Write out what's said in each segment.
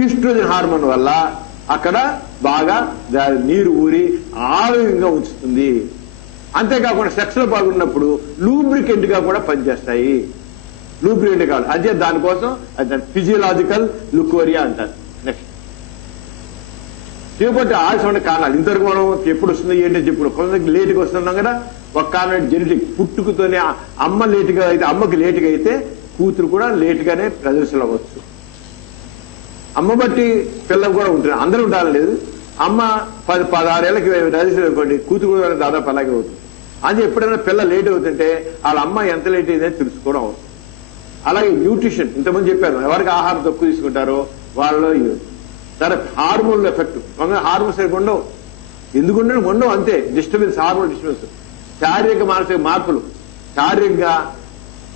Oestrogen hormone వల్ల అక్కడ బాగా నీరు ఊరి ఆరోగ్యంగా ఉంచుతుంది. అంతేకాకుండా సెక్స్ లో పాల్గొన్నప్పుడు లూబ్రికెంట్ గా కూడా పనిచేస్తాయి. లూబ్రికెంట్ కావాలి అదే దానికోసం ఫిజియలాజికల్ లుకోరియా అంటారు. నెక్స్ట్ చేపట్టి ఆలస్యం ఉండే కారణాలు ఇంతవరకు మనం ఎప్పుడు వస్తుంది ఏంటో చెప్పుడు కొంతమందికి లేటుగా వస్తున్నాం కదా. ఒక కారణం జెనెటిక్ పుట్టుకతోనే అమ్మ లేటుగా అయితే అమ్మకి లేటుగా అయితే కూతురు కూడా లేటుగానే ప్రదర్శనలు అవ్వచ్చు. అమ్మ బట్టి పిల్లలు కూడా ఉంటుంది, అందరూ ఉండాలని లేదు. అమ్మ 16 ఏళ్ళకి ప్రదర్శనలు అనుకోండి, కూతురు కూడా దాదాపు అలాగే అవుతుంది. అది ఎప్పుడైనా పిల్ల లేట్ అవుతుంటే వాళ్ళ అమ్మ ఎంత లేట్ అయిందని తెలుసుకోవడం అవుతుంది. అలాగే న్యూట్రిషన్ ఇంతకుముందు చెప్పారు, ఎవరికి ఆహారం తక్కువ తీసుకుంటారో వాళ్ళలో సరే హార్మోన్ ఎఫెక్ట్. హార్మోన్స్ ఉండవు, ఎందుకు ఉండవు అంతే. డిస్టర్బెన్స్, హార్మోన్ డిస్టర్బెన్స్, శారీరక మానసిక మార్పులు. శారీరకంగా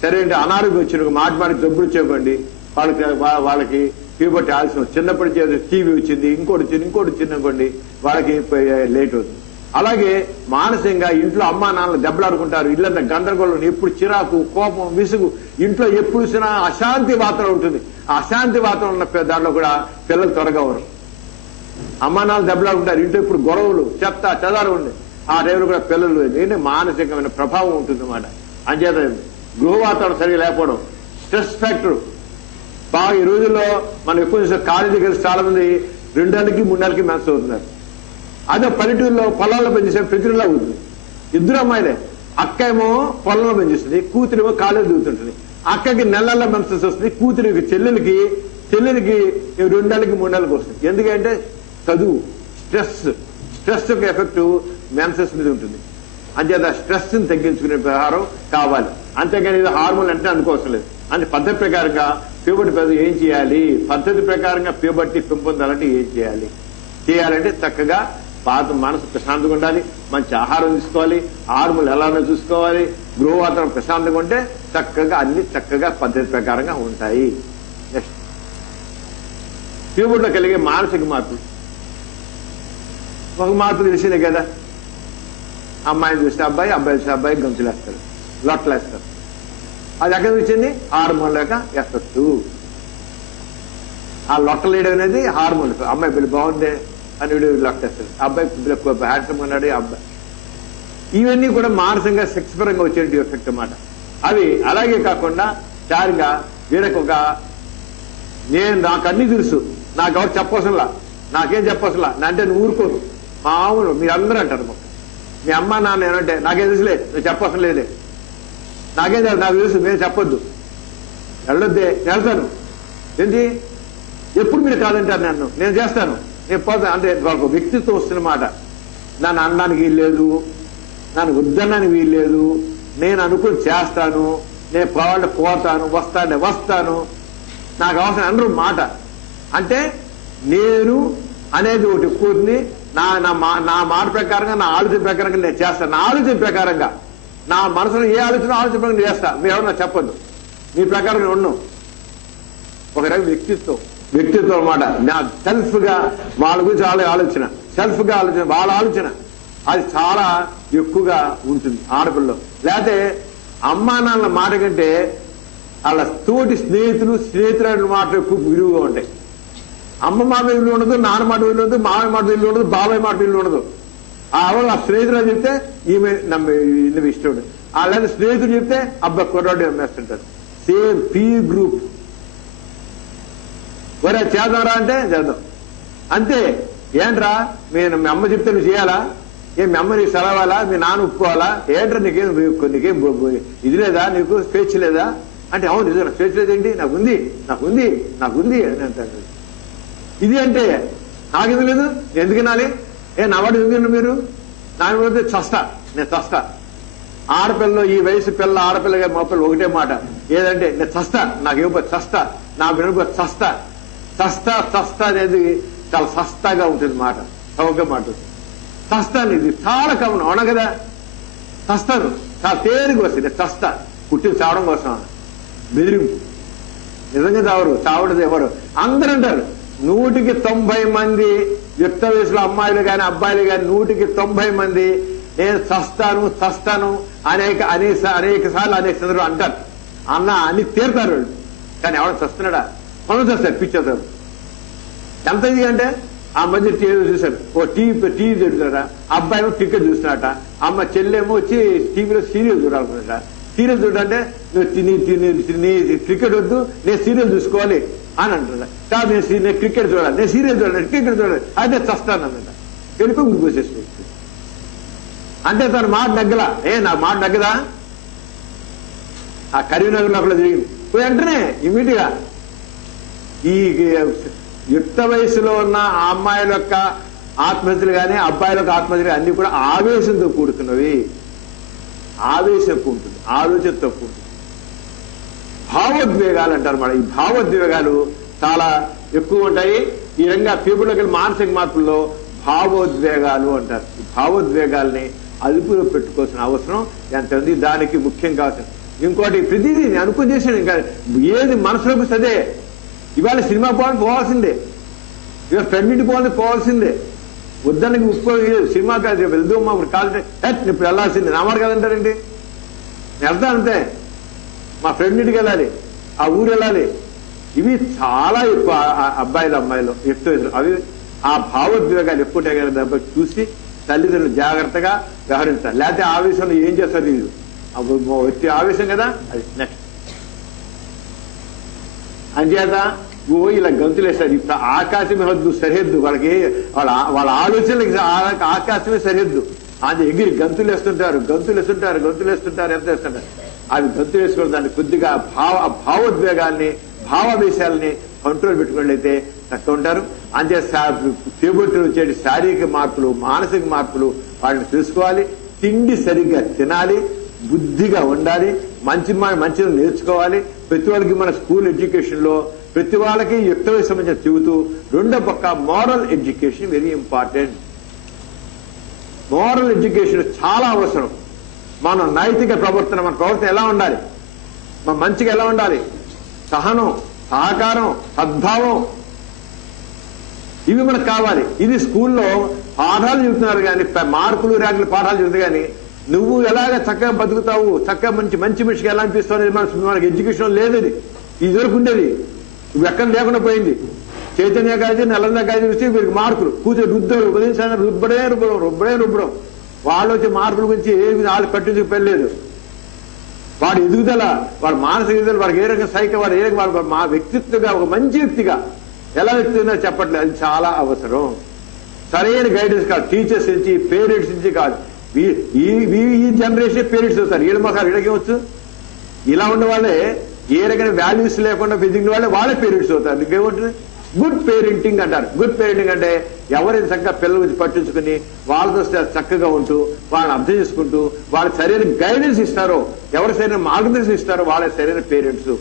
సరైన అనారోగ్యం వచ్చిన మాటి జబ్బులు వచ్చేవ్వండి వాళ్ళకి ప్యూబర్టీ ఆలస్యం. చిన్నప్పటి టీవీ వచ్చింది, ఇంకోటి వచ్చింది అనుకోండి, వాళ్ళకి లేట్ అవుతుంది. అలాగే మానసికంగా ఇంట్లో అమ్మా నాన్నలు దెబ్బలాడుకుంటారు, ఇల్లంతా గందరగోళం, ఎప్పుడు చిరాకు, కోపం, విసుగు, ఇంట్లో ఎప్పుడు చూసినా అశాంతి వాతావరణం ఉంటుంది. ఆ అశాంతి వాతావరణం ఉన్న దాంట్లో కూడా పిల్లలు త్వరగా వరు. అమ్మా నాన్నలు దెబ్బలాడుకుంటారు, ఇంట్లో ఇప్పుడు గొడవలు, చెత్త చెదారు ఉంది. ఆ టైంలో కూడా పిల్లలు ఏంటంటే మానసికమైన ప్రభావం ఉంటుంది అన్నమాట. అంచేత గృహ వాతావరణం సరిగా లేకపోవడం, స్ట్రెస్ ఫ్యాక్టర్ బాగా. ఈ రోజుల్లో మనం ఎక్కువ చూసే కాలేజీ కలిసి చాలా మంది 2 నెలలకి 3 నెలలకి మెన్స్ అవుతున్నారు. అదే పల్లెటూరులో పొలాల్లో పనిచేసే ప్రతిలా అవుతుంది. 2 అమ్మాయిలే, అక్క ఏమో పొలంలో పనిచేస్తుంది, కూతురేమో కాలేజీ దిగుతుంటుంది. అక్కకి నెలల్లో మెన్సెస్ వస్తుంది, కూతురికి చెల్లెలకి 2 నెలలకి 3 నెలలకు వస్తుంది. ఎందుకంటే చదువు, స్ట్రెస్ యొక్క ఎఫెక్ట్ మెన్సెస్ మీద ఉంటుంది. అంచేత స్ట్రెస్ ని తగ్గించుకునే వ్యవహారం కావాలి. అంతేగాని ఇది హార్మోన్ అంటే అనుకోవసం లేదు. అంటే పద్ధతి ప్రకారంగా ప్యూబర్టీ ఏం చేయాలి, పద్ధతి ప్రకారంగా ప్యూబర్టీ పెంపొందాలంటే ఏం చేయాలంటే చక్కగా మనసు ప్రశాంతంగా ఉండాలి, మంచి ఆహారం తీసుకోవాలి, హార్మోన్లు ఎలానో చూసుకోవాలి, గృహ వాతావరణం ప్రశాంతంగా ఉంటే చక్కగా అన్ని చక్కగా పద్ధతి ప్రకారంగా ఉంటాయి. నెక్స్ట్ ప్యూబర్టీలో కలిగే మానసిక మార్పులు. ఒక మార్పు తెలిసిందే కదా, అమ్మాయిని చూస్తే అబ్బాయి, అబ్బాయి చూస్తే అబ్బాయి గంతులేస్తారు, లొట్టలేస్తారు. అది ఎక్కడ వచ్చింది? హార్మోన్ లేక ఎఫెక్ట్. ఆ లొట్టలేయడం అనేది హార్మోన్. అమ్మాయి పిల్లలు బాగుందే అని వీడు లొట్టేస్తారు, అబ్బాయి హ్యాండ్సమ్ అన్నాడు అబ్బాయి. ఇవన్నీ కూడా మానసికంగా సెక్స్ పరంగా వచ్చే ఎఫెక్ట్ అన్నమాట. అవి అలాగే కాకుండా చారిగా వీడకొక నాకు అన్ని తెలుసు, నాకు ఎవరు చెప్పవసంలా, నాకేం చెప్పవసంలా అంటే నువ్వు ఊరుకోదు. మామూలు మీరందరూ అంటారు, మీ అమ్మ నాన్న ఏమంటే నాకేం తెలుసులే, నువ్వు చెప్పవసరం లేదే, నాకేం తెలుసు, నాకు తెలుసు, నేను చెప్పొద్దు, వెళ్ళొద్దే, వెళ్తాను. ఏంటి ఎప్పుడు మీరు కాదంటారు నన్ను, నేను చేస్తాను, నేను పోతాను అంటే వాళ్ళకు వ్యక్తిత్వం వస్తున్నమాట. నన్ను అనడానికి వీల్లేదు, నన్ను వద్దనడానికి వీల్లేదు, నేను అనుకుని చేస్తాను, నేను పోతాను, వస్తాను, నాకు అవసరం అనరు మాట. అంటే నేను అనేది ఒకటి కూతుని నా మాట ప్రకారంగా, నా ఆలోచన ప్రకారంగా నేను చేస్తాను. నా ఆలోచన ప్రకారంగా, నా మనసులో ఏ ఆలోచన ప్రకారంగా చేస్తా. మీరు ఎవరన్నా చెప్పొద్దు, మీ ప్రకారం నేను ఉన్నాను. ఒక రకం వ్యక్తిత్వం అన్నమాట. నా సెల్ఫ్ గా వాళ్ళ గురించి ఆలోచన, సెల్ఫ్ గా ఆలోచన, వాళ్ళ ఆలోచన అది చాలా ఎక్కువగా ఉంటుంది ఆడపిల్లో. లేకపోతే అమ్మా నాన్నల మాట కంటే వాళ్ళ తోటి స్నేహితుల మాట ఎక్కువ విలువగా ఉంటాయి. అమ్మ మాట విలువ ఉండదు, నాన్న మాట విలువ ఉండదు, మామయ్య మాట విలువ ఉండదు, బాబాయ్ మాట విలువ ఉండదు. ఆ స్నేహితులు చెప్తే ఈమె ఇష్టం ఉండదు. అలాగే స్నేహితులు చెప్తే అబ్బా కుర్రాడు అమ్మేస్తుంటారు. Same peer group. ఒరే చేద్దాంరా అంటే చేద్దాం అంతే. ఏంట్రా మీ అమ్మ చెప్తే నువ్వు చేయాలా, మీ అమ్మ నీకు సెలవాలా, మీ నాన్న ఒప్పుకోవాలా, ఏంట్రా నీకేం ఇది లేదా, నీకు స్వేచ్ఛ లేదా అంటే అవును నిజం స్వేచ్ఛ లేదేంటి, నాకుంది అని అంటారు. ఇది అంటే నాకెందుకు లేదు, ఎందుకు వినాలి, నా వాడు ఎందుకు మీరు నాకు చస్తా, నేను చస్తా. ఆడపిల్లలు ఈ వయసు పిల్ల ఆడపిల్లగా మగపిల్ల ఒకటే మాట ఏదంటే నేను చస్తా, నాకేమో చస్తా, నా బిడ్డకు చస్తా అనేది చాలా సస్తాగా ఉంటుంది మాట, సౌగా మాట. చస్తాను ఇది చాలా కమనం అవునా కదా, చస్తాను చాలా తేలిక వస్తుంది. నేను చస్తా పుట్టిన చావడం కోసం బెదిరింపు. నిజంగా చావడదు ఎవరు అందరూ అంటారు. 190 మంది యుక్త వయసులో అమ్మాయిలు కానీ అబ్బాయిలు కానీ 190 మంది నేను చస్తాను అనేక సార్లు అనేక సందర్భాలు అంటారు. అని తీరుతారు వాళ్ళు. కానీ ఎవరు చస్తున్నాడా, మనం చేస్తారు పిచ్చేస్తారు. ఎంత ఇది అంటే ఆ మధ్య టీవీ చూశాడు, ఓ టీవీ చూస్తున్నాడా, అబ్బాయి ఏమో క్రికెట్ చూస్తున్నాట, అమ్మ చెల్లెమో వచ్చి టీవీలో సీరియల్ చూడాలనుకుంటా. సీరియల్ చూడాలంటే నీ క్రికెట్ వద్దు, నేను సీరియల్ చూసుకోవాలి అని అంటున్నా. కాదు నేను క్రికెట్ చూడాలి, నేను సీరియల్ చూడాలి, క్రికెట్ చూడాలి, అదే చస్తానన్నట. వెళ్ళిపోయి గురిపోసేస్తుంది. అంటే తన మాట నగ్గలా. నా మాట నగ్గదా? ఆ కరీంనగర్ అక్కడ జరిగింది. పోయి వెంటనే ఇమీడియట్ గా ఈ యుక్త వయసులో ఉన్న ఆ అమ్మాయిల యొక్క ఆత్మహత్యలు కానీ అబ్బాయిల యొక్క ఆత్మహత్యలు అన్ని కూడా ఆవేశంతో కూడుతున్నవి. ఆవేశం ఎక్కువ ఉంటుంది, ఆలోచన తక్కువ ఉంటుంది. భావోద్వేగాలు అంటారు మన. ఈ భావోద్వేగాలు చాలా ఎక్కువ ఉంటాయి. ఈ రంగా పీపుల్లోకి మానసిక మార్పుల్లో భావోద్వేగాలు అంటారు. ఈ భావోద్వేగాల్ని అదుపులో పెట్టుకోవాల్సిన అవసరం ఎంత ఉంది. దానికి ముఖ్యం కావాల్సిన ఇంకోటి ప్రతిదీ అనుకుని చేశాను. ఇంకా ఏది మనసులోకి సదే. ఇవాళ సినిమా పోవాల్సిందే, ఇవాళ ఫ్రెండ్ ఇంటి పోవాల్సిందే. వద్దనికి ఉప్పుకోలేదు. సినిమా కాదు వెళ్తూ ఇప్పుడు కాలంటే ఇప్పుడు వెళ్ళాల్సిందే. నా మాట కాదంటారండి, వెళ్తా అంతే. మా ఫ్రెండ్ ఇంటికి వెళ్ళాలి, ఆ ఊరు వెళ్ళాలి. ఇవి చాలా ఎక్కువ అబ్బాయిలు అమ్మాయిలు ఎక్కువ. అవి ఆ భావోద్వేగాలు ఎక్కువ దెబ్బ చూసి తల్లిదండ్రులు జాగ్రత్తగా వ్యవహరించాలి. లేకపోతే ఆవేశంలో ఏం చేస్తారు తెలియదు. వచ్చే ఆవేశం కదా అది నెక్స్ట్. అంచేత ఇలా గంతులేస్తారు. ఇప్పుడు ఆకాశమే హద్దు, సరిహద్దు. వాళ్ళకి వాళ్ళ ఆలోచనలకి ఆకాశమే సరిహద్దు. అది ఎగిరి గంతులు వేస్తుంటారు ఎంత వేస్తుంటారు. అవి గంతులు వేసుకోవడం దాన్ని కొద్దిగా భావోద్వేగాల్ని భావావేశాలని కంట్రోల్ పెట్టుకున్నట్లయితే తక్కువ ఉంటారు. అంతే చేపట్టులు వచ్చే శారీరక మార్పులు మానసిక మార్పులు వాటిని తెలుసుకోవాలి. తిండి సరిగ్గా తినాలి, బుద్ధిగా ఉండాలి, మంచిగా నేర్చుకోవాలి. ప్రతి వాళ్ళకి మన స్కూల్ ఎడ్యుకేషన్ లో ప్రతి వాళ్ళకి యుక్త వయసు సంబంధించిన చెబుతూ రెండో పక్క moral education very important. Moral education చాలా అవసరం. మన నైతిక ప్రవర్తన, మన ప్రవర్తన ఎలా ఉండాలి, మన మంచిగా ఎలా ఉండాలి, సహనం, సహకారం, సద్భావం, ఇవి మనకు కావాలి. ఇది స్కూల్లో పాఠాలు చెబుతున్నారు కానీ మార్కులు ర్యాంకులు పాఠాలు చెబుతుంది కానీ నువ్వు ఎలాగ చక్కగా బతుకుతావు, చక్కగా మంచి మనిషికి ఎలా అనిపిస్తావు అనేది మనకి ఎడ్యుకేషన్ లేదు. ఇది వరకు ఉండేది, ఇవి ఎక్కడ లేకుండా పోయింది. చైతన్య గారి నలంద గారి చూస్తే వీరికి మార్కులు కూర్చొని రుద్దరు రుబ్బడం. వాళ్ళు వచ్చే మార్కుల గురించి ఏమి వాళ్ళు పట్టించుకోలేదు. వాడి ఎదుగుదల, వాడి మానసిక ఎదుగుదల, వాడికి ఏ రకంగా సైకిల్, వాడు ఏ రకంగా మా వ్యక్తిత్వంగా ఒక మంచి వ్యక్తిగా ఎలా వ్యక్తిగా చెప్పట్లేదు. అది చాలా అవసరం. సరైన గైడెన్స్ కాదు, టీచర్స్ నుంచి పేరెంట్స్ నుంచి కాదు. ఈ జనరేషన్ పేరెంట్స్ అవుతారు. ఏడు మాసాలు ఇడకేవచ్చు. ఇలా ఉన్న వాళ్ళే ఏ రకమైన వాల్యూస్ లేకుండా పెంచిన వాళ్ళే పేరెంట్స్ అవుతారు. ఇంకేముంటుంది? గుడ్ పేరెంటింగ్ అంటారు. గుడ్ పేరెంటింగ్ అంటే ఎవరైనా చక్కగా పిల్లల గురించి పట్టించుకుని వాళ్ళతో చక్కగా ఉంటూ వాళ్ళని అర్థం చేసుకుంటూ వాళ్ళకి సరైన గైడెన్స్ ఇస్తారో, ఎవరు సరైన మార్గదర్శనం ఇస్తారో వాళ్ళే సరైన పేరెంట్స్.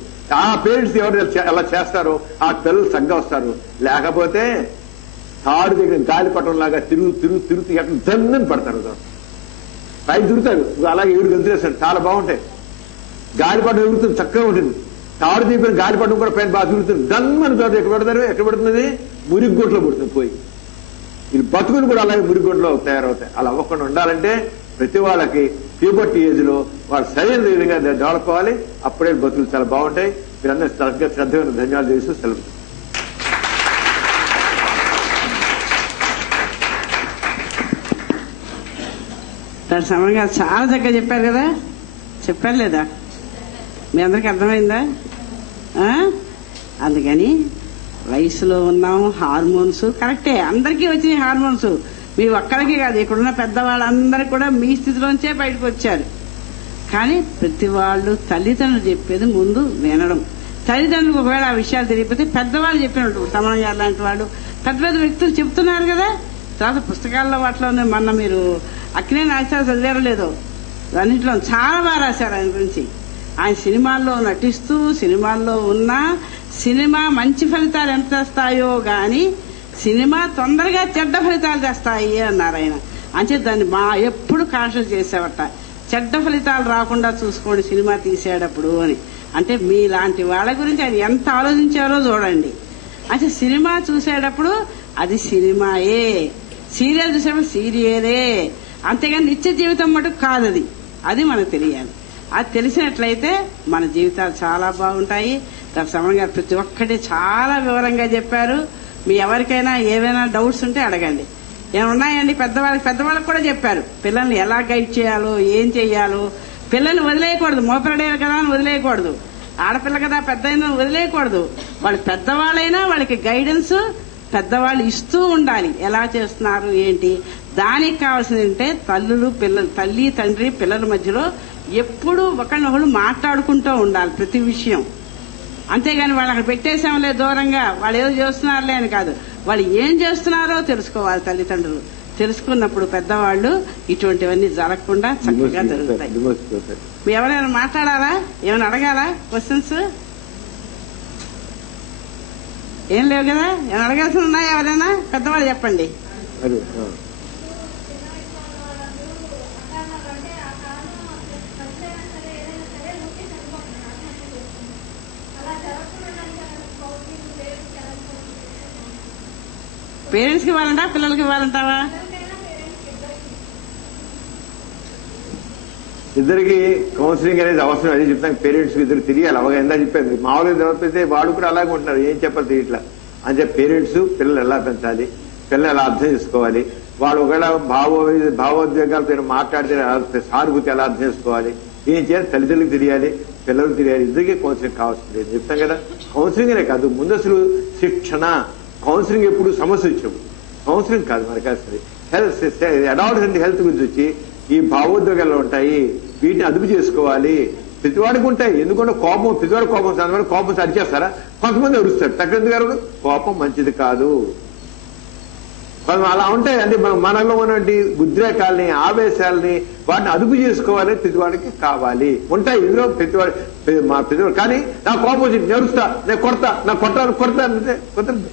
ఆ పేరెంట్స్ ఎవరు ఎలా చేస్తారో ఆ పిల్లలు చక్కగా వస్తారు. లేకపోతే తాడు దగ్గర గాలిపటం లాగా తిరుగుతూ ఎక్కడ జన్నని పడతారు. పైకి తిరుగుతాడు, అలాగే ఎవరు గంతులేస్తాడు, చాలా బాగుంటాయి. గాలిపటం ఎగురుతుంది, చక్కగా ఉంటుంది. తాడు తీపిన గాలిపటం కూడా పైన బాగా తిరుగుతుంది. దమ్మని చోట ఎక్కడ పడుతుంది? మురిగ్గొట్లో పడుతుంది పోయి. ఇది బతుకులు కూడా అలాగే మురిగ్గొట్లో తయారవుతాయి. అలా అవ్వకుండా ఉండాలంటే ప్రతి వాళ్ళకి ప్యూబర్టీ ఏజ్ లో వాళ్ళు సరైన విధంగా డెవలప్ అవ్వాలి. అప్పుడే బతుకులు చాలా బాగుంటాయి. మీరందరూ శ్రద్ధమైన ధన్యవాదాలు చేస్తూ సెలవు. సమరం గారు చాలా చక్కగా చెప్పారు కదా, చెప్పారు లేదా? మీ అందరికి అర్థమైందా? అందుకని వయసులో ఉన్నాం, హార్మోన్స్ కరెక్టే, అందరికీ వచ్చినాయి హార్మోన్స్. మీ ఒక్కరికి కాదు, ఇక్కడున్న పెద్దవాళ్ళందరూ కూడా మీ స్థితిలోంచే బయటకు వచ్చారు. కానీ ప్రతి వాళ్ళు తల్లిదండ్రులు చెప్పేది ముందు వినడం. తల్లిదండ్రులకు ఒకవేళ ఆ విషయాలు తెలియకపోతే పెద్దవాళ్ళు చెప్పినట్టు సమరం గారు లాంటి వాళ్ళు పెద్ద పెద్ద వ్యక్తులు చెప్తున్నారు కదా. తర్వాత పుస్తకాల్లో వాటిలో మొన్న మీరు అక్కినేని నాగేశ్వరరావు చదివారో లేదో, అన్నింటిలో చాలా బాగా రాశారు ఆయన గురించి. ఆయన సినిమాల్లో నటిస్తూ సినిమాల్లో ఉన్నా సినిమా మంచి ఫలితాలు ఎంత తెస్తాయో గాని సినిమా తొందరగా చెడ్డ ఫలితాలు తెస్తాయి అన్నారు ఆయన. అంటే దాన్ని ఎప్పుడు కాన్షియస్ చేసేవట, చెడ్డ ఫలితాలు రాకుండా చూసుకోండి సినిమా తీసేటప్పుడు అని. అంటే మీలాంటి వాళ్ళ గురించి ఆయన ఎంత ఆలోచించారో చూడండి. అంటే సినిమా చూసేటప్పుడు అది సినిమాయే, సీరియల్ చూసేటప్పుడు సీరియలే, అంతేగాని నిత్య జీవితం మటుకు కాదు. అది మనకు తెలియాలి. అది తెలిసినట్లయితే మన జీవితాలు చాలా బాగుంటాయి. సమరం గారు ప్రతి ఒక్కటి చాలా వివరంగా చెప్పారు. మీ ఎవరికైనా ఏవైనా డౌట్స్ ఉంటే అడగండి. ఏమున్నాయండి పెద్దవాళ్ళకి కూడా చెప్పారు పిల్లల్ని ఎలా గైడ్ చేయాలో ఏం చేయాలో. పిల్లల్ని వదిలేయకూడదు, మోపరడేరు కదా అని వదిలేయకూడదు, ఆడపిల్ల కదా పెద్ద వదిలేయకూడదు. వాళ్ళు పెద్దవాళ్ళైనా వాళ్ళకి గైడెన్స్ పెద్దవాళ్ళు ఇస్తూ ఉండాలి. ఎలా చేస్తున్నారు ఏంటి, దానికి కావాల్సిందంటే తల్లి తండ్రి పిల్లల మధ్యలో ఎప్పుడూ ఒకళ్ళనొకళ్ళు మాట్లాడుకుంటూ ఉండాలి ప్రతి విషయం. అంతేగాని వాళ్ళు అక్కడ పెట్టేసాంలే దూరంగా, వాళ్ళు ఏదో చేస్తున్నారులే అని కాదు, వాళ్ళు ఏం చేస్తున్నారో తెలుసుకోవాలి తల్లిదండ్రులు. తెలుసుకున్నప్పుడు పెద్దవాళ్ళు ఇటువంటివన్నీ జరగకుండా చక్కగా జరుగుతాయి. మీరు ఎవరైనా మాట్లాడాలా, ఏమైనా అడగాలా, క్వశ్చన్స్ ఏం లేవు కదా? ఏమైనా అడగాల్సి ఉన్నాయా ఎవరైనా? పెద్దవాళ్ళు చెప్పండి. పేరెంట్స్ కి ఇవ్వాలంటా, పిల్లలకి ఇవ్వాలంటావా? ఇద్దరికి కౌన్సిలింగ్ అనేది అవసరం. అదే చెప్తాను, పేరెంట్స్ కి ఇద్దరు తెలియాలి. అవగా ఎంత చెప్పేది మామూలుగా చదివితే వాడు కూడా అలాగే ఉంటున్నారు, ఏం చెప్పాలి ఇట్లా అని చెప్పి పేరెంట్స్ పిల్లలు ఎలా పెంచాలి, పిల్లలు ఎలా అర్థం చేసుకోవాలి, వాళ్ళు ఒకవేళ భావోద్వేగాలతో మాట్లాడితే సానుభూతి ఎలా అర్థం చేసుకోవాలి, ఏం చేయాలి తల్లిదండ్రులకు తెలియాలి, పిల్లలకు తెలియాలి. ఇద్దరికి కౌన్సిలింగ్ కావాల్సింది చెప్తాం కదా. కౌన్సిలింగ్ అనే కాదు, ముందు అసలు శిక్షణ. కౌన్సిలింగ్ ఎప్పుడు సమస్య వచ్చావు, కౌన్సిలింగ్ కాదు మనకి అసలు. అడాల్ట్ హెల్త్ గురించి వచ్చి ఈ భావోద్వేగాలు ఉంటాయి, వీటిని అదుపు చేసుకోవాలి. ప్రతివాడికి ఉంటాయి, ఎందుకంటే కోపం, ప్రతివాడి కోపం సరిచేస్తారా? కొంతమంది అరుస్తారు, తగ్గదు గారు కోపం మంచిది కాదు. అలా ఉంటాయి. అంటే మనలో ఉన్నటువంటి ఉద్రేకాలని ఆవేశాలని వాటిని అదుపు చేసుకోవాలి, ప్రతివాడికి కావాలి ఉంటాయి. ఇందులో ప్రతివాడు కానీ నా కోపం వచ్చి నడుస్తా, నేను కొడతా, నా కొడతా అంటే కుదరదు.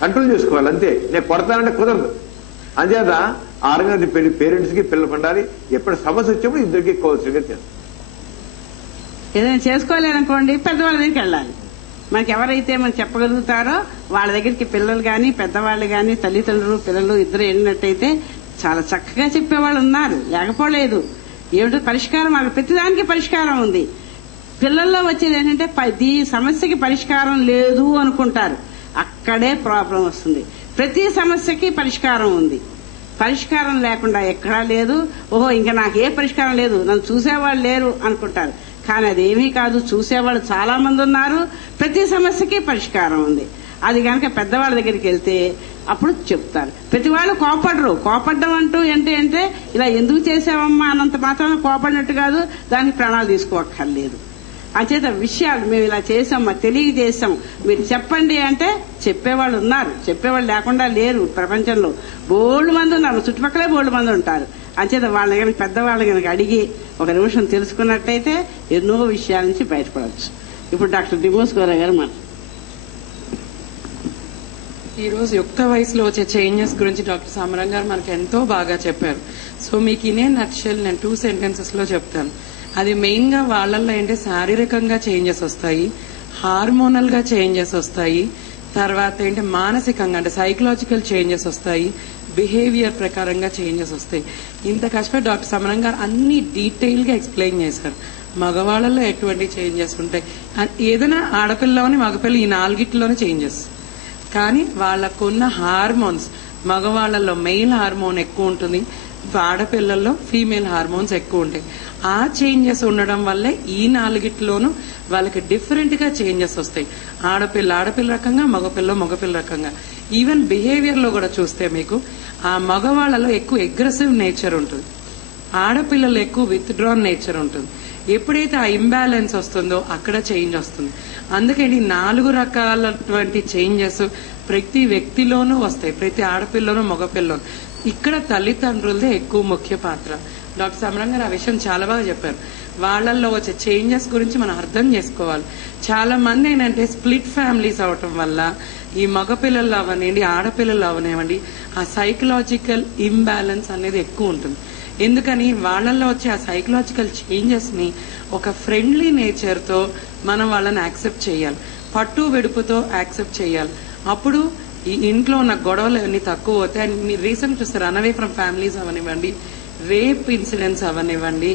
కంట్రోల్ చేసుకోవాలి అంతే. నేను కొడతానంటే కుదరదు. అంచేత ఆరంగా పేరెంట్స్ కి పిల్లలకు ఉండాలి. ఎప్పుడు సమస్య వచ్చినప్పుడు ఇద్దరికి కౌన్సిలింగ్ చేస్తారు. ఏదైనా చేసుకోలేదనుకోండి పెద్దవాళ్ళ దగ్గరికి వెళ్ళాలి. మనకి ఎవరైతే మనం చెప్పగలుగుతారో వాళ్ళ దగ్గరికి పిల్లలు గాని పెద్దవాళ్ళు గాని తల్లిదండ్రులు పిల్లలు ఇద్దరు వెళ్ళినట్టయితే చాలా చక్కగా చెప్పేవాళ్ళు ఉన్నారు, లేకపోలేదు. ఏమిటో పరిష్కారం, వాళ్ళకి ప్రతిదానికి పరిష్కారం ఉంది. పిల్లల్లో వచ్చేది ఏంటంటే ఈ సమస్యకి పరిష్కారం లేదు అనుకుంటారు, అక్కడే ప్రాబ్లం వస్తుంది. ప్రతి సమస్యకి పరిష్కారం ఉంది, పరిష్కారం లేకుండా ఎక్కడా లేదు. ఓహో ఇంకా నాకు ఏ పరిష్కారం లేదు, నన్ను చూసేవాళ్ళు లేరు అనుకుంటారు. కానీ అదేమీ కాదు, చూసేవాళ్ళు చాలా మంది ఉన్నారు, ప్రతి సమస్యకి పరిష్కారం ఉంది. అది కనుక పెద్దవాళ్ళ దగ్గరికి వెళ్తే అప్పుడు చెప్తారు. ప్రతి వాళ్ళు కోపడ్డం అంటూ ఏంటంటే ఇలా ఎందుకు చేసావమ్మా అన్నంత మాత్రాన కోపడినట్టు కాదు, దానికి ప్రాణాలు తీసుకోక్కర్లేదు. అంచేత విషయాలు మేము ఇలా చేసాం, మాకు తెలియజేసాం, మీరు చెప్పండి అంటే చెప్పేవాళ్ళు ఉన్నారు, చెప్పేవాళ్ళు లేకుండా లేరు. ప్రపంచంలో బోల్డ్ మంది ఉన్నారు, చుట్టుపక్కలే బోల్డ్ మంది ఉంటారు. అంచేత వాళ్ళని కనుక పెద్దవాళ్ళని కనుక అడిగి ఒక నిమిషం తెలుసుకున్నట్టయితే ఎన్నో విషయాల నుంచి బయటపడవచ్చు. ఇప్పుడు డాక్టర్ డిమోస్ గౌరవ గారు మన ఈ రోజు యుక్త వయసులో వచ్చే చేంజెస్ గురించి డాక్టర్ సమరం గారు మనకు ఎంతో బాగా చెప్పారు. సో మీకు ఇనే నట్షెల్ నేను 2 sentences లో చెప్తాను. అది మెయిన్ గా వాళ్ళల్లో ఏంటంటే శారీరకంగా చేంజెస్ వస్తాయి, హార్మోనల్ గా చేంజెస్ వస్తాయి, తర్వాత ఏంటి మానసికంగా అంటే సైకలాజికల్ చేంజెస్ వస్తాయి, బిహేవియర్ ప్రకారంగా చేంజెస్ వస్తాయి. ఇంత కష్టపడి డాక్టర్ సమరం గారు అన్ని డీటెయిల్ గా ఎక్స్ప్లెయిన్ చేశారు. మగవాళ్ళలో ఎటువంటి చేంజెస్ ఉంటాయి, ఏదైనా ఆడపిల్లలోని మగపిల్ల ఈ 4 చేంజెస్. కానీ వాళ్ళకున్న హార్మోన్స్, మగవాళ్లలో మెయిల్ హార్మోన్ ఎక్కువ ఉంటుంది, ఆడపిల్లల్లో ఫీమేల్ హార్మోన్స్ ఎక్కువ ఉంటాయి. ఆ చేంజెస్ ఉండడం వల్లే ఈ 4 వాళ్ళకి డిఫరెంట్ గా చేంజెస్ వస్తాయి. ఆడపిల్ల రకంగా, మగపిల్ల రకంగా. ఈవెన్ బిహేవియర్ లో కూడా చూస్తే మీకు ఆ మగవాళ్లలో ఎక్కువ అగ్రెసివ్ నేచర్ ఉంటుంది, ఆడపిల్లలు ఎక్కువ విత్డ్రాన్ నేచర్ ఉంటుంది. ఎప్పుడైతే ఆ ఇంబ్యాలెన్స్ వస్తుందో అక్కడ చేంజ్ వస్తుంది. అందుకని 4 రకాలటువంటి చేంజెస్ ప్రతి వ్యక్తిలోనూ వస్తాయి, ప్రతి ఆడపిల్లలోనూ మగపిల్లలోనూ. ఇక్కడ తల్లిదండ్రులదే ఎక్కువ ముఖ్య పాత్ర. డాక్టర్ సమరం గారు ఆ విషయం చాలా బాగా చెప్పారు. వాళ్ళల్లో వచ్చే చేంజెస్ గురించి మనం అర్థం చేసుకోవాలి. చాలా మంది ఏంటంటే స్ప్లిట్ ఫ్యామిలీస్ అవటం వల్ల ఈ మగపిల్లలు అవనివ్వండి, ఆడపిల్లలు అవనివ్వండి, ఆ సైకలాజికల్ ఇంబ్యాలెన్స్ అనేది ఎక్కువ ఉంటుంది. ఎందుకని వాళ్ళల్లో వచ్చే ఆ సైకలాజికల్ చేంజెస్ ని ఒక ఫ్రెండ్లీ నేచర్ తో మనం వాళ్ళని యాక్సెప్ట్ చేయాలి, పట్టు వెడుపుతో యాక్సెప్ట్ చేయాలి. అప్పుడు ఈ ఇంట్లో ఉన్న గొడవలు అన్ని తక్కువ అవుతాయి. మీరు రీసెంట్ చూస్తే రన్ అవే ఫ్రమ్ ఫ్యామిలీస్ అవనివ్వండి, రేప్ ఇన్సిడెంట్స్ అవనివ్వండి,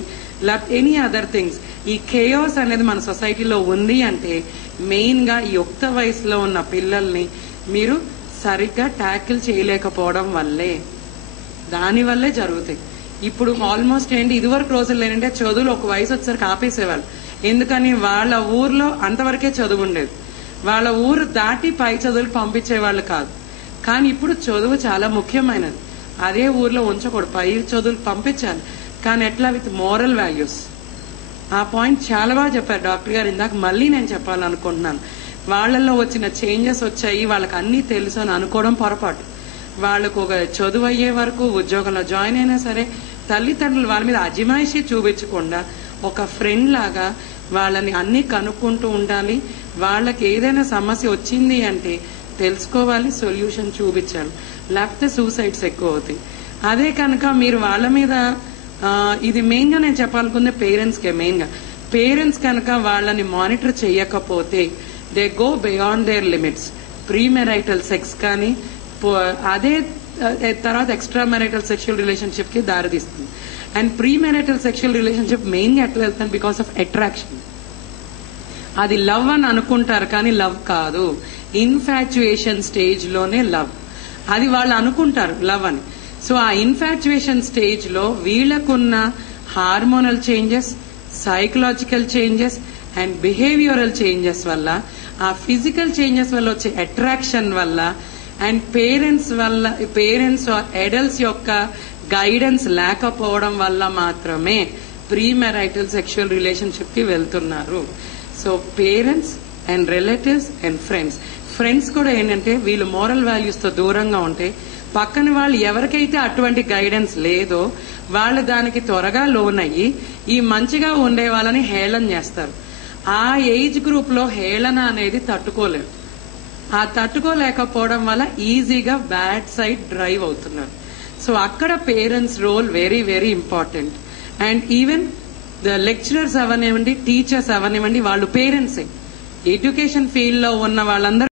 లేకపోతే ఎనీ అదర్ థింగ్స్, ఈ కేయోస్ అనేది మన సొసైటీలో ఉంది అంటే మెయిన్ గా ఈ యుక్త వయసులో ఉన్న పిల్లల్ని మీరు సరిగ్గా ట్యాకిల్ చేయలేకపోవడం వల్లే, దానివల్లే జరుగుతాయి. ఇప్పుడు ఆల్మోస్ట్ ఏంటి, ఇదివరకు రోజుల్లో ఏంటంటే చదువులు ఒక వయసు వచ్చేసరికి ఆపేసేవాళ్ళు. ఎందుకని? వాళ్ళ ఊర్లో అంతవరకే చదువు ఉండేది, వాళ్ళ ఊరు దాటి పై చదువులు పంపించేవాళ్ళు కాదు. కానీ ఇప్పుడు చదువు చాలా ముఖ్యమైనది, అదే ఊర్లో ఉంచకూడదు, పై చదువులు పంపించాలి. కానీ ఎట్లా? With moral values. ఆ పాయింట్ చాలా బాగా చెప్పారు డాక్టర్ గారు ఇందాక. మళ్ళీ నేను చెప్పాలనుకుంటున్నాను, వాళ్ళల్లో వచ్చిన చేంజెస్ వచ్చాయి, వాళ్ళకి అన్నీ తెలుసు అని అనుకోవడం పొరపాటు. వాళ్ళకు ఒక చదువు అయ్యే వరకు ఉద్యోగంలో జాయిన్ అయినా సరే తల్లిదండ్రులు వాళ్ళ మీద అజమాయిషీ చూపించకుండా ఒక ఫ్రెండ్ లాగా వాళ్ళని అన్ని కనుక్కుంటూ ఉండాలి. వాళ్ళకి ఏదైనా సమస్య వచ్చింది అంటే తెలుసుకోవాలి, సొల్యూషన్ చూపించాలి, లేకపోతే సూసైడ్స్ ఎక్కువ అవుతాయి. అదే కనుక మీరు వాళ్ళ మీద ఇది మెయిన్ గా నేను చెప్పాలనుకుంది పేరెంట్స్ కనుక వాళ్ళని మానిటర్ చేయకపోతే they go beyond their limits. Premarital sex కానీ అదే తర్వాత ఎక్స్ట్రా మెరైటల్ సెక్షువల్ రిలేషన్షిప్ కి దారితీస్తుంది. And pre marital sexual relationship main గా ఎట్లా వెళ్తాను? Because of attraction. అది లవ్ అని అనుకుంటారు కానీ లవ్ కాదు, ఇన్ఫాచ్యుయేషన్ స్టేజ్ లోనే లవ్. అది వాళ్ళు అనుకుంటారు లవ్ అని. సో ఆ ఇన్ఫాచ్యుయేషన్ స్టేజ్ లో వీళ్లకున్న hormonal changes, psychological changes and behavioural changes వల్ల, ఆ ఫిజికల్ చేంజెస్ వల్ల వచ్చే అట్రాక్షన్ వల్ల అండ్ పేరెంట్స్ అడల్ట్స్ యొక్క గైడెన్స్ లేకపోవడం వల్ల మాత్రమే ప్రీ మెరైటల్ సెక్షువల్ రిలేషన్షిప్ కి వెళ్తున్నారు. So parents and relatives and friends కూడా ఏంటంటే వీళ్ళు మోరల్ వాల్యూస్ తో దూరంగా ఉంటే పక్కన వాళ్ళు ఎవరికైతే అటువంటి గైడెన్స్ లేదో వాళ్ళు దానికి త్వరగా లోన్ అయ్యి ఈ మంచిగా ఉండే వాళ్ళని హేళన చేస్తారు. ఆ ఏజ్ గ్రూప్ లో హేళన అనేది తట్టుకోలేరు. ఆ తట్టుకోలేకపోవడం వల్ల ఈజీగా బ్యాడ్ సైడ్ డ్రైవ్ అవుతున్నారు. సో అక్కడ parents role very very important. And even the lecturers అవనివ్వండి, టీచర్స్ అవనివ్వండి, వాళ్ళు పేరెంట్సే. ఎడ్యుకేషన్ ఫీల్డ్ లో ఉన్న వాళ్ళందరూ